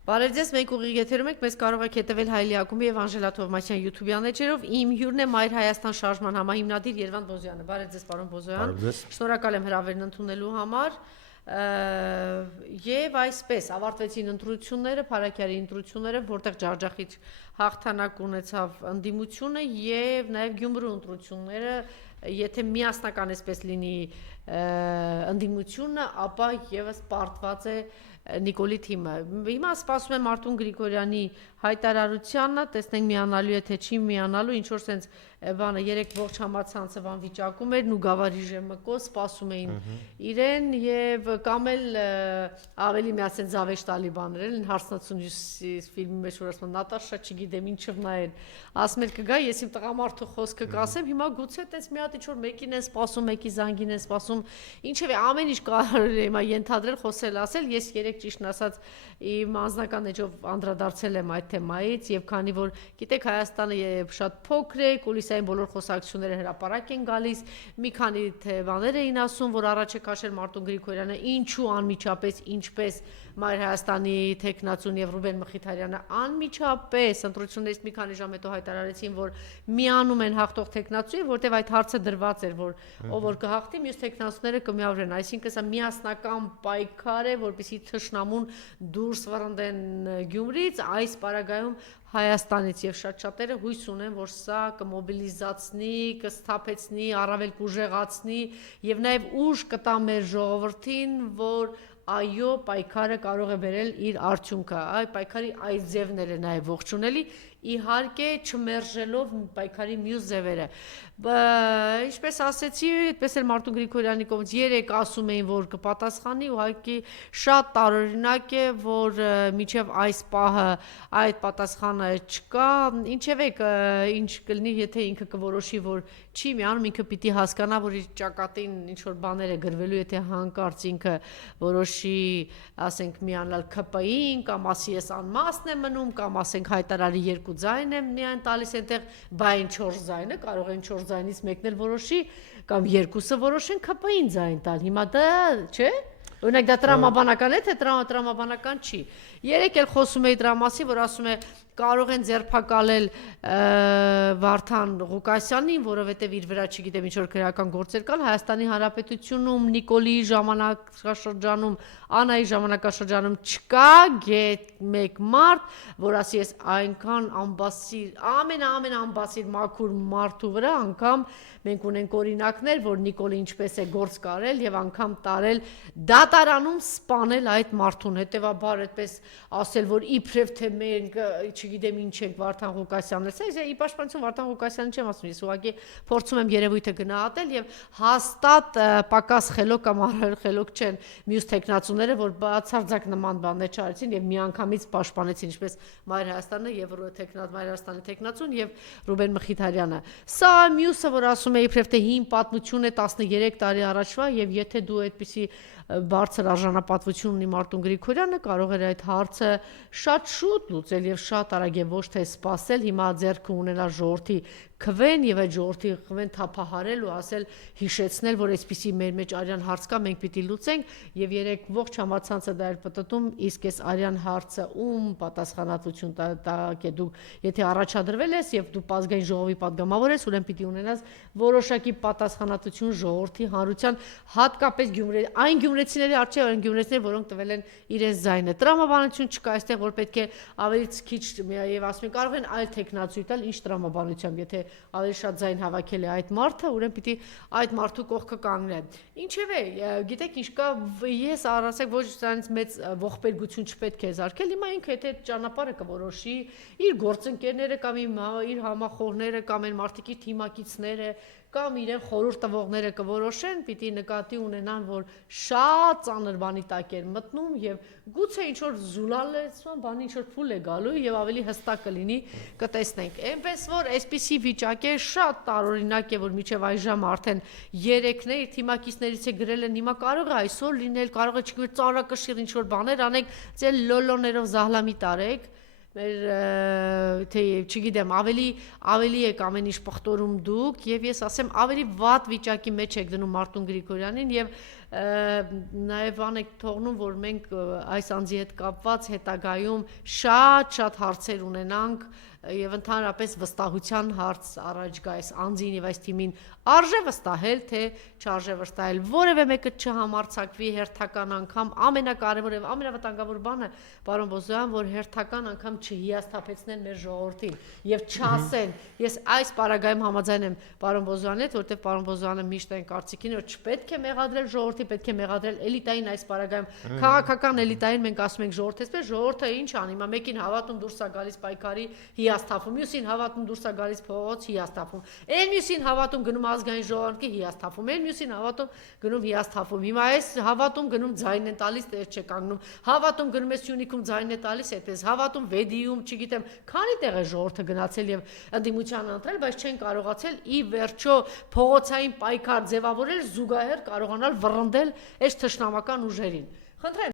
Բարև ձեզ, մենք ուղիղ եթերում ենք, մեզ կարող եք հետևել Հայլի Ակումբի եւ Անժելա Թովմասյան YouTube-յան էջերով։ Իմ հյուրն է Մայր Հայաստան շարժման համահիմնադիր Երվանդ Բոզյանը։ Բարև ձեզ, պարոն Բոզյան։ Բարև ձեզ։ Շնորհակալ եմ հրավերն ընդունելու համար։ Եվ այսպես ավարտվեցին ընտրությունները, Փարաքյարի ընտրությունները, որտեղ ջախջախիչ հաղթանակ ունեցավ ընդդիմությունը եւ նաեւ Գյումրու ընտրությունները, եթե միասնական այսպես լինի ընդդիմությունը, ապա եւս պարտված է Նիկոլի թիմը։ Հիմա սպասում եմ Արտուն Գրիգորյանի հայտարարությանը, տեսնենք միանալու է թե չի միանալու, ինչ որ sense բանը երեք ողջ համացանցը բան վիճակում էր, ու գավառի ԺՄԿ սպասում էին իրեն եւ կամ էլ ավելի միասեն զավեշ տալի բաներ են հարցնացուն ֆիլմի մեջ որ ասում Նատաշա չգիտեմ ինչով նայեն ասում էլ կգա ես իմ տղամարդու խոսքը կասեմ հիմա գուցե տես մի հատ ինչ որ մեկին են սպասում մեկի զանգին են սպասում ինչեւ է ամեն ինչ կարող է հիմա ենթադրել խոսել ասել ես երեք ճիշտ ասած իմ անձնական էջով անդրադարձել եմ այդ թեմայից եւ քանի որ գիտեք Հայաստանը շատ փոքր է կուլիսային բոլոր խոսակցությունները հրապարակ են գալիս մի քանի բաներ էին ասում որ առաջ է քաշել Մարտուն Գրիգորյանը ինչու անմիջապես ինչպես Մայր Հայաստանի տեխնացուն եւ Ռուբեն Մխիթարյանը անմիջապես ընտրություններից մի քանի ժամ հետո հայտարարեցին որ միանում են հաղթող տեխնացուի որտեւ այդ հարցը դրված էր որ ով որ կհաղթի մյուս տեխնացուները կմիավորեն այսինքն սա միասնական պայքար է որպեսզի թշնամուն դուրս վռնդեն Գյումրից այս պարագայում Հայաստանից եւ շատ-շատերը հույս ունեն որ սա կմոբիլիզացնի, կսթափեցնի, առավել կուժեղացնի եւ նաեւ ուժ կտա մեր ժողովրդին որ այո պայքարը կարող է բերել իր արդյունքը այ պայքարի այս ձևները նաեւ ողջունելի իհարկե չմերժելով պայքարի մյուս ձևերը ինչպես ասեցի այդպես էլ Մարտուն Գրիգորյանի կողմից երեք ասում էին որ կպատասխանի ուղղակի շատ տարօրինակ է որ միջև այս պահը այդ պատասխանը չկա ինչև է ինչ կլինի եթե ինքը կորոշի որ չի միանում ինքը պիտի հասկանա որ իր ճակատին ինչ որ բաներ է գրվելու եթե հանկարծ ինքը որոշի ասենք միանալ ՔՊ-ին կամ ասի ես անմասն եմ մնում կամ ասենք հայտարարի երկու ձայն եմ միայն տալիս այնտեղ բա այն 4 ձայնը կարող են 4 ձայնից մեկն էլ որոշի կամ երկուսը որոշեն ՔՊ-ին ձայն տալ հիմա դա չէ օրինակ դա տրամաբանական է թե տրամաբանական չի երեք էլ խոսում էի դրա մասի որ ասում է կարող են ձերբակալել Վարդան Ղուկասյանին, որովհետև իր վրա չգիտեմ ինչ որ քրեական գործեր կան Հայաստանի Հանրապետությունում Նիկոլի ժամանակաշրջանում, Անայի ժամանակաշրջանում չկա մեկ մարդ, որ ասի ես այնքան ամբասիր, ամեն ամբասիր մաքուր մարդու վրա անգամ մենք ունենք օրինակներ, որ Նիկոլը ինչպես է գործ կարել եւ անգամ տարել դատարանում սպանել այդ մարդուն, հետեւաբար այդպես ասել, որ իբրև թե մենք չգիտեմ ինչ ենք Վարդան Ղուկասյանն է, ի պաշտպանություն Վարդան Ղուկասյանը չեմ ասում, ես ուղղակի փորձում եմ երևույթը գնահատել եւ հաստատ պակաս խելոք կամ առավել խելոք չեն մյուս տեխնացուները, որ բացարձակ նման բաներ չարեցին եւ միանգամից պաշտպանեցին ինչպես Մայր Հայաստանը եւ Մայր Հայաստանի տեխնացուն եւ Ռուբեն Մխիթարյանը։ Սա մյուսը, որ ասում է իբրև թե հին պատմություն է 13 տարի առաջվա եւ եթե դու այդպիսի բարձր արժանապատվություն ունի Մարտուն Գրիգորյանը կարող էր այդ հարցը շատ շուտ լուծել եւ շատ արագ եւ ոչ թե սпасել հիմա ձեռքը ունենալ ժողովրդի քվեն եւ այդ ժողովրդի քվեն թափահարել ու ասել հիշեցնել որ այսպիսի մեր մեջ արյան հարց կա մենք պիտի լուծենք եւ երեք ողջ համացանցը դա էր պատտում իսկ այս արյան հարցը ում պատասխանատվություն տակ է դու եթե առաջադրվել ես եւ դու ազգային ժողովի падգամավոր ես ուրեմն պիտի ունենաս որոշակի պատասխանատվություն ժողովրդի հանրության հատկապես այն գյումրեցիների արժե այն գյումրեցիներ որոնք տվել են իրենց ձայնը տրամաբանություն չկա այստեղ որ պետք է ավելի քիչ եւ ասում են կարող են այլ տեխնացուի տալ ինչ տրամաբանությամբ եթե ավելի շատ ձայն հավաքել է այդ մարդը ուրեմն պիտի այդ մարդու կողքը կանգնել ինչեւ է գիտեք ինչ կա ես առասեք ոչ դրանից մեծ ողբերգություն չպետք է զարգել հիմա ինքը եթե ճանապարհը կորոշի իր գործընկերները կամ իր համախոհները կամ այն մարդիկի թիմակիցները կամ իրեն խորհուրդ տվողները կորոշեն, պիտի նկատի ունենան, որ շատ ծանր բանի տակ են մտնում եւ գուցե ինչ որ զուլալեցման բանի ինչ որ փուլ է գալու եւ ավելի հստակ կլինի կտեսնենք։ Այնպես որ այսպիսի վիճակ է շատ տարօրինակ է որ միջև այժմ արդեն 3-ն է իր թիմակիցներից է գրել են հիմա կարող է այսօր լինել, կարող է չգիտեմ ծանրակշիռ ինչ որ բաներ անենք, ձեր լոլոներով զահլամի տարեք մեր թե չգիտեմ ավելի եք ամեն ինչ պղտորում դուք եւ ես ասեմ ավելի վատ վիճակի մեջ եք դնում Մարտուն Գրիգորյանին եւ նաև անեք թողնում, որ մենք այս անձի հետ կապված հետագայում շատ հարցեր ունենանք եւ ընդհանրապես վստահության հարց առաջ գա այս անձին եւ այս թիմին արժե վստահել թե չարժե վստահել որևէ մեկը չհամարցակվի հերթական անգամ ամենակարևոր եւ ամենավտանգավոր բանը պարոն Բոզոյան որ հերթական անգամ չհիասթափեցնեն մեր ժողովրդին եւ չասեն ես այս պարագայում համաձայն եմ պարոն Բոզոյանի հետ որտեղ պարոն Բոզոյանը միշտ այն կարծիքին որ չպետք է մեղադրել ժողովրդի պետք է մեղադրել էլիտային այս պարագայում քաղաքական էլիտային մենք ասում ենք ժողովրդեսպես ժողովուրդը ինչ անի հիմա մեկին հավատում դուրս է գալիս պայքարի հիասթափում, մյուսին հավատում դուրս է գալիս փողոց հիասթափում, այն մյուսին հավատում գնում ազգային ժողովրդի հիասթափում, այն մյուսին հավատում գնում հիասթափում, հիմա այս հավատում գնում ձայնն է տալիս, տեղ չէ կանգնում, հավատում գնում է Սյունիքում ձայնն է տալիս, այդպես հավատում Վեդիում, չգիտեմ, քանի տեղ է ժողովուրդը գնացել եւ ընդդիմության ընտրել, բայց չեն կարողացել ի վերջո փողոցային պայքար ձևավորել զուգահեռ կարողանալ վռնդել այս թշնամական ուժերին։ Խնդրեմ